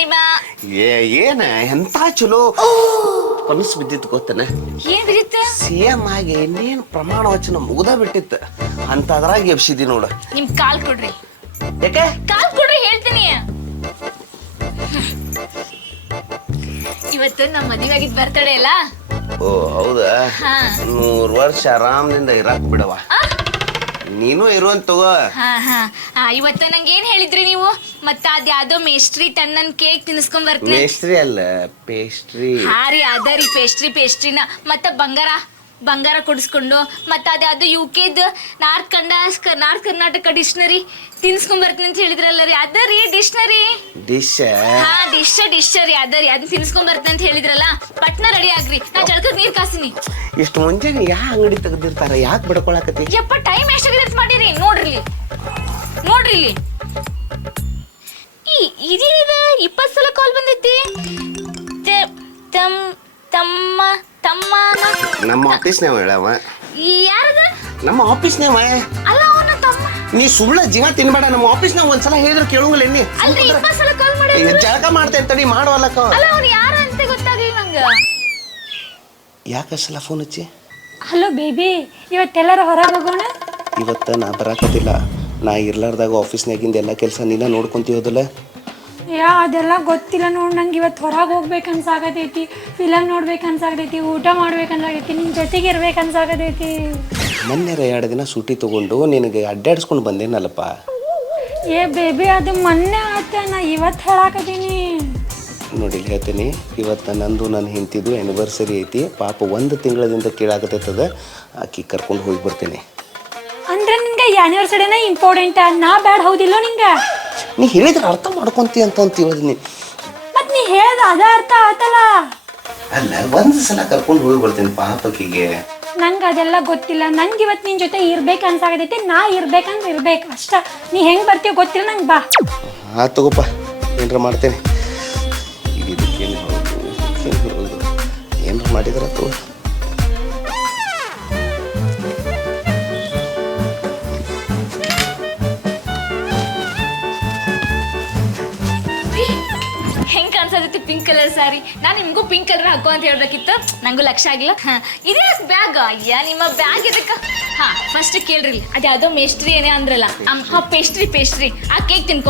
ನಿಮ್ಮ ಏ ಏನ? ಎಂತ ಚಲೋ? ಕನಸು ಬಿದ್ದಿತ್ತು ಗೊತ್ತನ? ಏನ್ ಬಿದಿತ್ತು ಸೇಮ್ ಆಗಿ ಇನ್ನೇನು ಪ್ರಮಾಣ ವಚನ ಮುಗ್ದ ಅಂತ ಅದ್ರಾಗ ಎಬ್ಸಿದಿ ನೋಡ. ನಿಮ್ ಕಾಲ್ ಕೊಡ್ರಿ. ಯಾಕೆ? ಕಾಲ್ ಕೊಡ್ರಿ ಹೇಳ್ತೀನಿ. ಇವತ್ತು ನಮ್ಮ ಮದುವೆ ಆಗಿದ್ ಬರ್ತಡೆ ಅಲ್ಲ? ಓ ಹೌದಾ? ನೂರ್ ವರ್ಷ ಆರಾಮದಿಂದ ಇರಾಕ್ ಬಿಡವಾ? ನೀನು ಇರುವಂತ ತಗೋ. ಹಾ ಹಾ. ಇವತ್ತು ನಂಗೆ ಏನ್ ಹೇಳಿದ್ರಿ ನೀವು? ಮತ್ತ ಅದ್ ಯಾವ್ದೋ ಮೇಸ್ಟ್ರಿ ತಣ್ಣನ್ ಕೇಕ್ ತಿನ್ಸ್ಕೊಂಡ್ ಬರ್ತೀನಿ. ಮೇಸ್ಟ್ರಿ ಅಲ್ಲ ಪೇಸ್ಟ್ರಿ ಹಾ ರೀ ಅದ ರೀ ಪೇಸ್ಟ್ರಿ ಪೇಸ್ಟ್ರಿನ ಮತ್ತ ಬಂಗಾರ ಬಂಗಾರ ಕುಡಿಸ್ಕೊಂಡು ಮತ್ತ ಅದ್ಯಾವ್ದು ಯು ಕೆದ್ ನಾರ್ತ್ ಕಂಡ ನಾರ್ತ್ ಕರ್ನಾಟಕ ಡಿಕ್ಷನರಿ ತಿನ್ಸ್ಕೊಂಡ್ ಬರ್ತೀನಿ ಅಂತ ಹೇಳಿದ್ರಲ್ಲ ರೀ ಅದ ರೀ ಡಿಕ್ಷನರಿ ಡಿಶ್ ಹಾ ಡಿಶ್ ಡಿಶ್ ರೀ ಅದ ರೀ ಅದನ್ನ ತಿನ್ಸ್ಕೊಂಡ್ ಬರ್ತೀನಿ ಅಂತ ಹೇಳಿದ್ರಲ್ಲ ಪಟ್ನ ರೆಡಿ ಆಗ್ರಿ. ನಾ ಜಳಕದ ನೀರ್ ಕಾಸಿನಿ ಇಷ್ಟು ಮುಂಜಾನೆ ಯಾ ಅಂಗಡಿ ತೆಗೆದಿರ್ತಾರ ಯಾಕೆ ಬಿಡ್ಕೊಳಕತಿ ಯಪ್ಪ ಟೈಮ್ ಅಂತ ಮಾಡಿರಿ ನೋಡ್ರಿ ಇಲ್ಲಿ ನೋಡ್ರಿ ಇಲ್ಲಿ ಇಪ್ಪತ್ತು ಸಲ ಕಾಲ್ ತೆ- ತಮ್ ತಮ್ಮ ತಮ್ಮನ. ನಮ್ಮ ಆಫೀಸ್ನಾವ ಹೇಳವ? ಯಾರದ? ನಮ್ಮ ಆಫೀಸ್ನಾವ ಅಲ್ಲ ಅವನ ತಮ್ಮ. ನೀ ಸುಳ್ಳ ಜೀವ ತಿನ್ಬೇಡ ನಮ್ಮ ಆಫೀಸ್ನಾಗ ಒಂದ್ಸಲ ಹೇಳಿದ್ರೆ ಕೇಳೋಂಗಿಲ್ಲ ನೀ ಅಲ್ರಿ ಇಪ್ಪತ್ತು ಸಲ ಕಾಲ್ ಮಾಡಿ ಜಳಕ ಮಾಡ್ತಾ ಇರ್ತಡಿ ಮಾಡುವಲ್ಲಕ್ಕ ಅಲ್ಲ ಅವ್ನು ಯಾರ ಅಂತ ಗೊತ್ತಾಗ್ಲಿಲ್ಲ ಯಾಕೆ ಸಲ ಫೋನ್ ಹಚ್ಚಿ? ಹಲೋ ಬೇಬಿ ಇವತ್ತೆಲ್ಲರ ಹೊರಗೆ ಹೋಗೋಣ? ಇವತ್ತ ನಾ ಬರಾಕತ್ತಿಲ್ಲ. ನಾ ಇರ್ಲಾರ್ದಾಗ ಆಫೀಸ್ನಾಗಿಂದ ಎಲ್ಲ ಕೆಲಸ ನೀನ ನೋಡ್ಕೊಂತೀವದಲ್ಲ ಯಾ ಅದೆಲ್ಲ ಗೊತ್ತಿಲ್ಲ ನೋಡಿ ನಂಗೆ ಇವತ್ತು ಹೊರಗೆ ಹೋಗ್ಬೇಕು ಅನ್ಸಾಗತೈತಿ ಫಿಲಮ್ ನೋಡ್ಬೇಕು ಅನ್ಸಾಗತೈತಿ ಊಟ ಮಾಡ್ಬೇಕು ಅನ್ಸಾಗೈತಿ ನಿನ್ನ ಜೊತೆಗೆ ಇರ್ಬೇಕು ಅನ್ಸಾಗತೈತಿ. ಮೊನ್ನೆ ಎರಡು ದಿನ ಸೂಟಿ ತಗೊಂಡು ನಿನಗೆ ಅಡ್ಡಾಡ್ಸ್ಕೊಂಡು ಬಂದೇನಲ್ಲಪ್ಪ? ಏ ಬೇಬಿ ಅದು ಮೊನ್ನೆ ಆತ ನಾ ಇವತ್ತು ಹೇಳಾಕತ್ತೀನಿ. ನೋಡಿ ಹೇಳ್ತೀನಿ. ಇವತ್ತು ನಂದು ನನ್ನ ಹೆಂಡತಿದು ಆ್ಯನಿವರ್ಸರಿ ಐತಿ. ಪಾಪ ಒಂದು ತಿಂಗಳದಿಂದ ಕೇಳಾಕತ್ತೈತದ ಆಕಿ ಕರ್ಕೊಂಡು ಹೋಗಿ ಬರ್ತೀನಿ. ಅಂದ್ರೆ ನಿಂಗೆ ಆ್ಯನಿವರ್ಸರಿನೇ ಇಂಪಾರ್ಟೆಂಟ್ ನಾ ಬ್ಯಾಡ್ ಹೌದಿಲ್ಲ ನಿಂಗೆ? ನೀ ಹೇಳಿದ್ರೆ ಅರ್ಥ ಮಾಡ್ಕೊಂತಿ ಅಂತ ಅಂತ ಹೇಳಿದ್ನಿ. ಮತ್ತು ನೀ ಹೇಳ್ದ ಅದ ಅರ್ಥ ಆತಲ್ಲ? ಅಲ್ಲ ಒಂದು ಸಲ ಕರ್ಕೊಂಡು ಹೋಗಿ ಬರ್ತೀನಿ ಪಾಪಕಿಗೆ. ನಂಗೆ ಅದೆಲ್ಲ ಗೊತ್ತಿಲ್ಲ. ನಂಗೆ ಇವತ್ತು ನಿನ್ನ ಜೊತೆ ಇರ್ಬೇಕು ಅನ್ಸಾಗತೈತಿ ನಾ ಇರ್ಬೇಕಂದ್ರೆ ಇರ್ಬೇಕು. ಅಷ್ಟ. ನೀ ಹೆಂಗೆ ಬರ್ತೀಯ ಗೊತ್ತಿಲ್ಲ ನಂಗೆ ಬಾ. ಆ ತಗೋಪ್ಪ. ಏನ್ರ ಮಾಡ್ತೇನೆ. ಈಗ ಇದಕ್ಕೇನು ಹೌದು ಇದಕ್ಕೇನು ಹೌದು ಏನ್ರ ಮಾಡಿದ್ರ ತಗೋ. ಪಿಂಕ್ ಕಲರ್ ಸಾರಿ ನಾನ್ ನಿಮಗೂ ಪಿಂಕ್ ಕಲರ್ ಹಾಕೋ ಅಂತ ಹೇಳ್ಬೇಕಿತ್ತು. ನಂಗೂ ಲಕ್ಷ ಆಗಿಲ್ಲ. ಇದೇ ಬ್ಯಾಗ್ ಅಯ್ಯ, ನಿಮ್ಮ ಬ್ಯಾಗ್ ಇದಕ್ಕ? ಹಾ ಫಸ್ಟ್ ಕೇಳ್ರಿ ಅದ್ಯಾವುದೋ ಮೇಸ್ಟ್ರಿ ಏನೇ ಅಂದ್ರಲ್ಲ. ಪೇಸ್ಟ್ರಿ ಪೇಸ್ಟ್ರಿ ಆ ಕೇಕ್ ತಿನ್ಕೊ